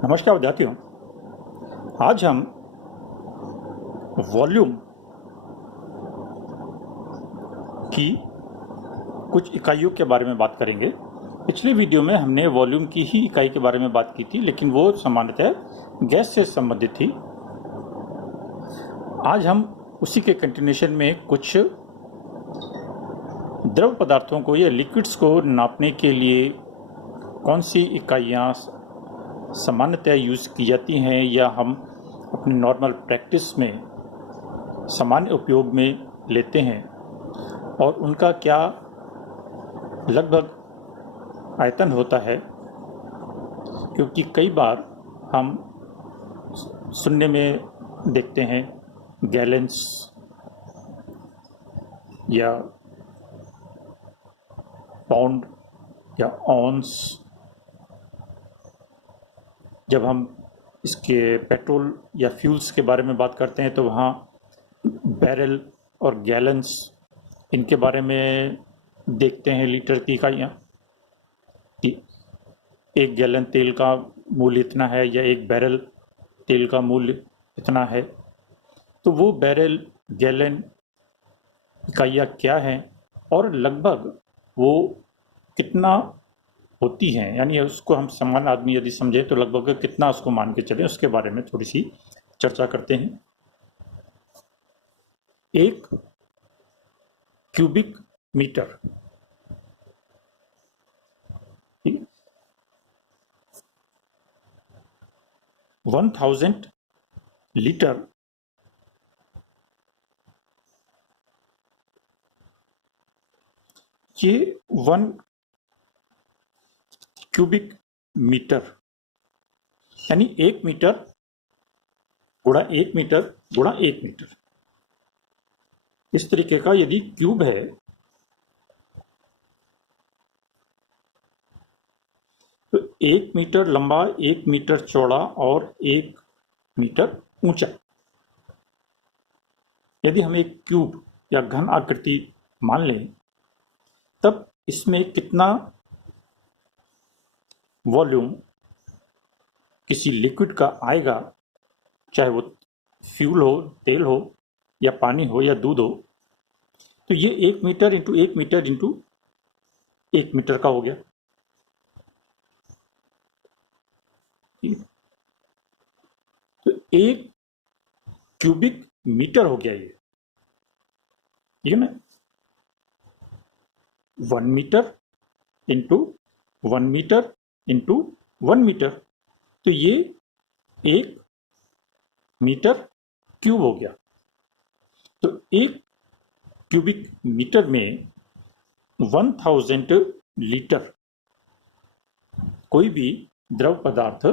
नमस्कार विद्यार्थियों। आज हम वॉल्यूम की कुछ इकाइयों के बारे में बात करेंगे। पिछले वीडियो में हमने वॉल्यूम की ही इकाई के बारे में बात की थी, लेकिन वो सामान्यतः गैस से संबंधित थी। आज हम उसी के कंटिन्यूएशन में कुछ द्रव पदार्थों को या लिक्विड्स को नापने के लिए कौन सी इकाइयाँ सामान्यतः यूज़ की जाती हैं या हम अपने नॉर्मल प्रैक्टिस में सामान्य उपयोग में लेते हैं और उनका क्या लगभग आयतन होता है, क्योंकि कई बार हम सुनने में देखते हैं गैलन्स या पाउंड या ऑन्स। जब हम इसके पेट्रोल या फ्यूल्स के बारे में बात करते हैं तो वहाँ बैरल और गैलन्स, इनके बारे में देखते हैं लीटर की इकाइयाँ कि एक गैलन तेल का मूल्य इतना है या एक बैरल तेल का मूल्य इतना है। तो वो बैरल गैलन इकाइयाँ क्या हैं और लगभग वो कितना होती हैं, यानी उसको हम सामान्य आदमी यदि समझे तो लगभग कितना उसको मान के चले, उसके बारे में थोड़ी सी चर्चा करते हैं। एक क्यूबिक मीटर 1000 लीटर ये 1 क्यूबिक मीटर यानी 1 मीटर गुणा 1 मीटर गुणा 1 मीटर, इस तरीके का यदि क्यूब है तो 1 मीटर लंबा, 1 मीटर चौड़ा और 1 मीटर ऊंचा। यदि हम एक क्यूब या घन आकृति मान लें तब इसमें कितना वॉल्यूम किसी लिक्विड का आएगा, चाहे वो फ्यूल हो, तेल हो या पानी हो या दूध हो। तो ये 1 metre into 1 metre into 1 metre का हो गया। तो 1 क्यूबिक मीटर हो गया ये, ठीक है ना। 1 metre into 1 metre into 1 metre, तो ये 1 मीटर क्यूब हो गया। तो 1 क्यूबिक मीटर में 1000 लीटर कोई भी द्रव पदार्थ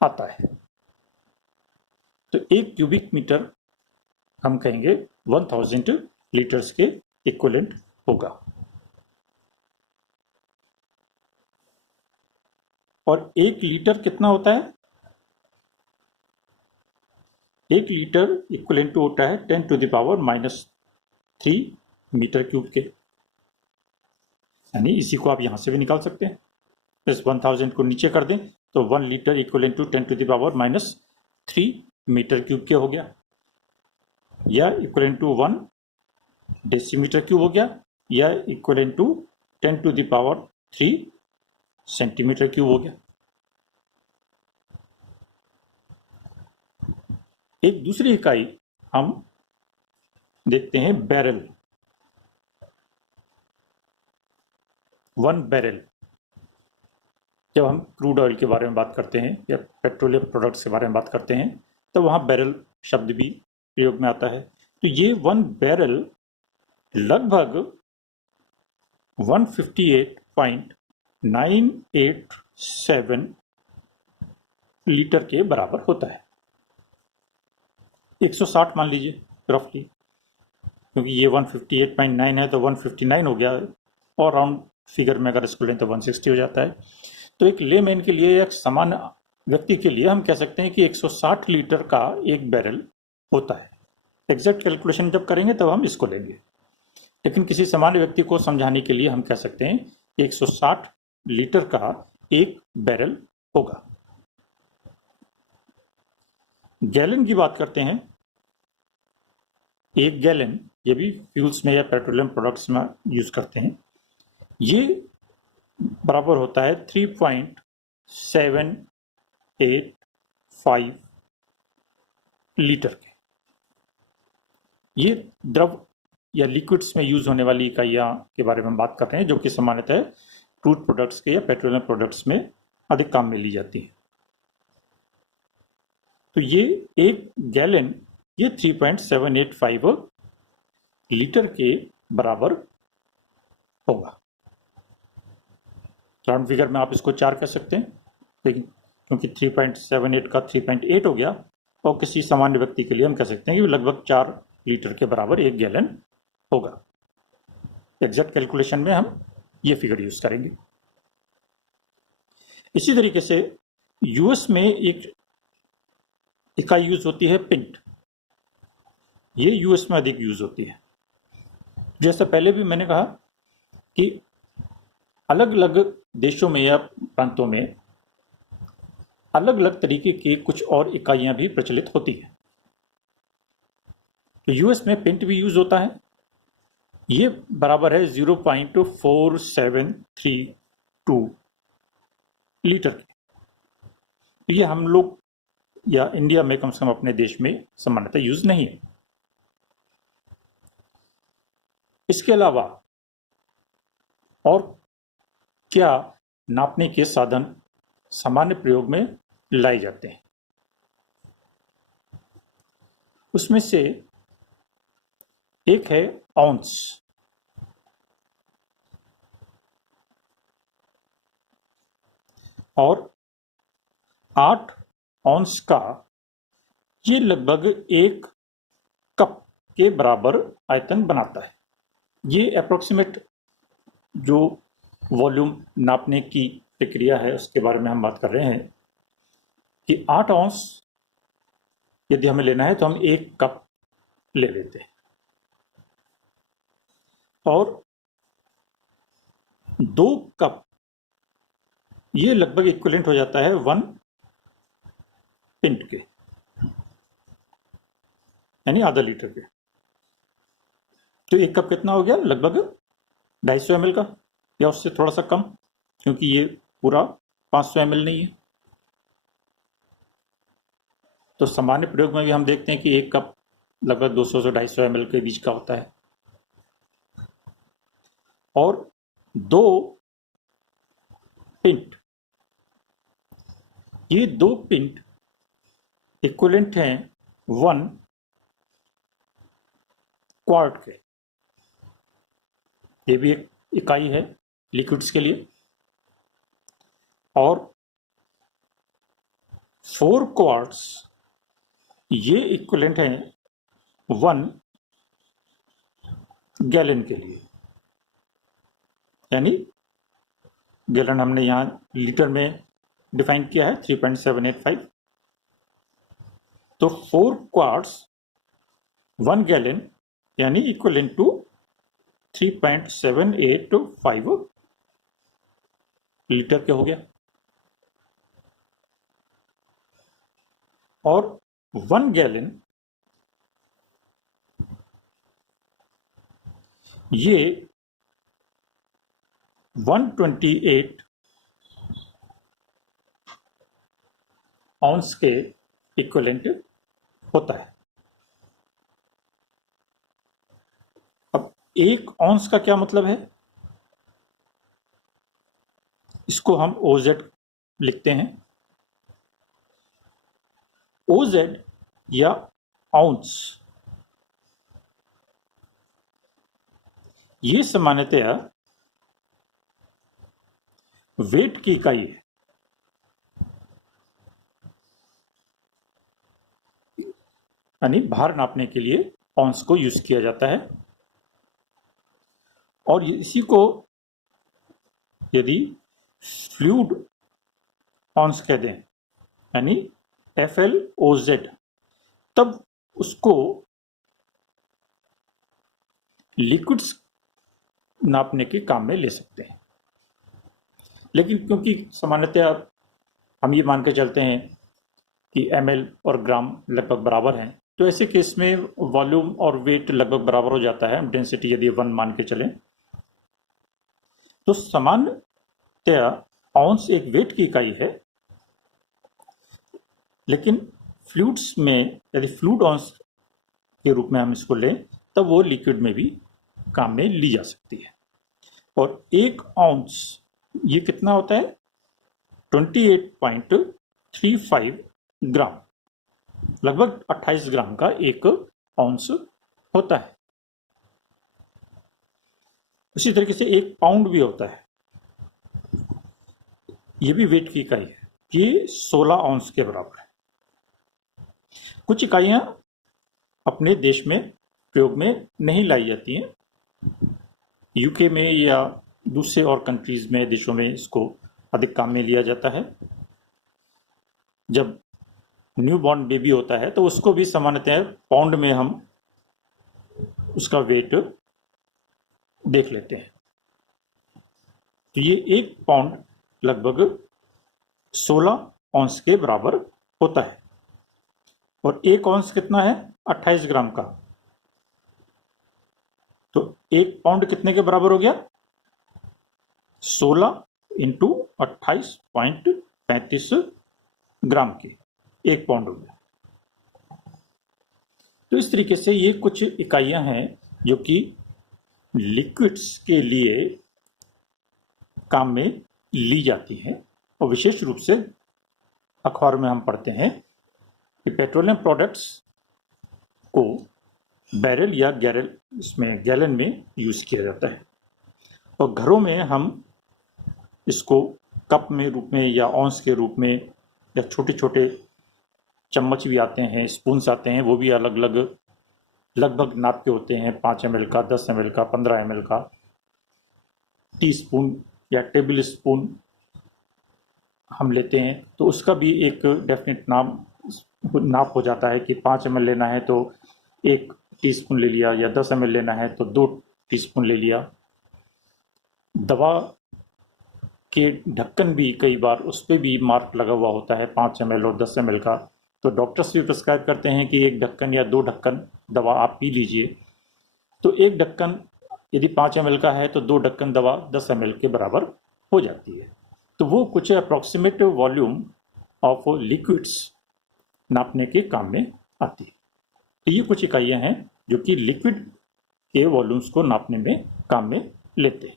आता है। तो 1 क्यूबिक मीटर हम कहेंगे 1000 लीटर्स के इक्विवेलेंट होगा। और 1 लीटर कितना होता है? 1 लीटर इक्विवेलेंट होता है 10⁻³ मीटर क्यूब के, यानी इसी को आप यहां से भी निकाल सकते हैं। इस 1000 को नीचे कर दें तो 1 litre equivalent to 10⁻³ metre cube के हो गया, या इक्विवेलेंट टू 1 डेसीमीटर क्यूब हो गया, या इक्विवेलेंट टू 10⁻³ सेंटीमीटर क्यूब हो गया। एक दूसरी इकाई हम देखते हैं बैरल। 1 बैरल, जब हम क्रूड ऑयल के बारे में बात करते हैं या पेट्रोलियम प्रोडक्ट्स के बारे में बात करते हैं तो वहाँ बैरल शब्द भी प्रयोग में आता है। तो ये 1 बैरल लगभग 158.987 लीटर के बराबर होता है। 160 मान लीजिए रफली, क्योंकि ये 158.9 है तो 159 हो गया, और राउंड फिगर में अगर इसको लें तो 160 हो जाता है। तो एक लेमैन के लिए, एक सामान्य व्यक्ति के लिए हम कह सकते हैं कि 160 लीटर का एक बैरल होता है। एग्जैक्ट कैलकुलेशन जब करेंगे तब हम इसको लेंगे, लेकिन किसी सामान्य व्यक्ति को समझाने के लिए हम कह सकते हैं 160 लीटर का एक बैरल होगा। गैलन की बात करते हैं। एक गैलन, ये भी फ्यूल्स में या पेट्रोलियम प्रोडक्ट्स में यूज करते हैं, ये बराबर होता है 3.785 लीटर के। ये द्रव या लिक्विड्स में यूज होने वाली इकाइयां के बारे में बात कर रहे हैं, जो कि सामान्यतः क्रूड प्रोडक्ट्स के या पेट्रोलियम प्रोडक्ट्स में अधिक काम में ली जाती है। तो ये एक गैलन ये 3.785 लीटर के बराबर होगा। राउंड फिगर में आप इसको 4 कह सकते हैं, लेकिन क्योंकि 3.78 का 3.8 हो गया, और किसी सामान्य व्यक्ति के लिए हम कह सकते हैं कि लगभग 4 लीटर के बराबर एक गैलन होगा। एग्जैक्ट कैलकुलेशन में हम ये फिगर यूज करेंगे। इसी तरीके से यूएस में एक इकाई यूज होती है पिंट। ये यूएस में अधिक यूज होती है। जैसे पहले भी मैंने कहा कि अलग अलग देशों में या प्रांतों में अलग अलग तरीके की कुछ और इकाइयां भी प्रचलित होती हैं। तो यूएस में पिंट भी यूज होता है। ये बराबर है 0.4732 लीटर के। तो ये हम लोग या इंडिया में कम से कम अपने देश में सामान्यतः यूज नहीं है। इसके अलावा और क्या नापने के साधन सामान्य प्रयोग में लाए जाते हैं? उसमें से एक है औंस। और 8 औंस का ये लगभग 1 कप के बराबर आयतन बनाता है। ये अप्रोक्सीमेट जो वॉल्यूम नापने की प्रक्रिया है उसके बारे में हम बात कर रहे हैं कि 8 औंस यदि हमें लेना है तो हम 1 कप ले लेते हैं, और 2 कप ये लगभग इक्विवेलेंट हो जाता है 1 पिंट के, यानी आधा लीटर के। तो 1 कप कितना हो गया? लगभग 250 ml का, या उससे थोड़ा सा कम, क्योंकि ये पूरा 500 ml नहीं है। तो सामान्य प्रयोग में भी हम देखते हैं कि 1 कप लगभग 200 से 250 ml के बीच का होता है। और 2 पिंट, ये 2 पिंट इक्विवेलेंट हैं 1 क्वार्ट के। ये भी एक इकाई है लिक्विड्स के लिए। और 4 क्वार्ट्स ये इक्विवेलेंट हैं 1 गैलन के लिए, यानी गैलन हमने यहां लीटर में डिफाइन किया है 3.785। तो 4 क्वार्ट्स 1 गैलन यानी इक्विवेलेंट टू 3.785 लीटर के हो गया। और 1 गैलन ये 128 ऑन्स के इक्विवेलेंट होता है। अब 1 ऑन्स का क्या मतलब है? इसको हम OZ लिखते हैं। OZ या आउंस ये सामान्यतया वेट की इकाई है, यानी भार नापने के लिए औंस को यूज किया जाता है। और इसी को यदि फ्लूइड औंस कह दें, यानी FLOZ, तब उसको लिक्विड्स नापने के काम में ले सकते हैं। लेकिन क्योंकि सामान्यतः हम ये मान के चलते हैं कि ml और ग्राम लगभग बराबर हैं, तो ऐसे केस में वॉल्यूम और वेट लगभग बराबर हो जाता है, डेंसिटी यदि 1 मान के चलें। तो सामान्यतया आउंस एक वेट की इकाई है, लेकिन फ्लूइड्स में यदि फ्लूइड आउंस के रूप में हम इसको लें तब वो लिक्विड में भी काम में ली जा सकती है। और 1 आउंस ये कितना होता है? 28.35 ग्राम, लगभग 28 ग्राम का 1 आउंस होता है। उसी तरीके से 1 पाउंड भी होता है, ये भी वेट की इकाई है, ये 16 आउंस के बराबर है। कुछ इकाइयां अपने देश में प्रयोग में नहीं लाई जाती हैं, यूके में या दूसरे और कंट्रीज में, देशों में इसको अधिक काम में लिया जाता है। जब न्यू बॉर्न बेबी होता है तो उसको भी सामान्यतः पाउंड में हम उसका वेट देख लेते हैं। तो ये 1 पाउंड लगभग 16 औंस के बराबर होता है। और 1 औंस कितना है? 28 ग्राम का। तो 1 पाउंड कितने के बराबर हो गया? 16 इंटू 28.35 ग्राम के 1 पाउंड हो गया। तो इस तरीके से ये कुछ इकाइयां हैं जो कि लिक्विड्स के लिए काम में ली जाती हैं। और विशेष रूप से अखबार में हम पढ़ते हैं कि पेट्रोलियम प्रोडक्ट्स को बैरल या गैलन में यूज़ किया जाता है। और घरों में हम इसको कप में रूप में या औंस के रूप में, या छोटे छोटे चम्मच भी आते हैं, स्पून्स आते हैं, वो भी अलग अलग लगभग नाप के होते हैं, 5 ml का, 10 ml का, 15 ml का। टी स्पून या टेबल स्पून हम लेते हैं तो उसका भी एक डेफिनेट नाप हो जाता है कि 5 ml लेना है तो 1 टीस्पून ले लिया, या 10 ml लेना है तो 2 टीस्पून ले लिया। दवा के ढक्कन भी कई बार उस पर भी मार्क लगा हुआ होता है 5 ml और 10 ml का, तो डॉक्टर्स भी प्रिस्क्राइब करते हैं कि 1 ढक्कन या 2 ढक्कन दवा आप पी लीजिए। तो 1 ढक्कन यदि 5 ml का है तो 2 ढक्कन दवा 10 ml के बराबर हो जाती है। तो वो कुछ अप्रॉक्सीमेट वॉल्यूम ऑफ लिक्विड्स नापने के काम में आती है। तो ये कुछ इकाइयां हैं जो कि लिक्विड के वॉल्यूम्स को नापने में काम में लेते हैं।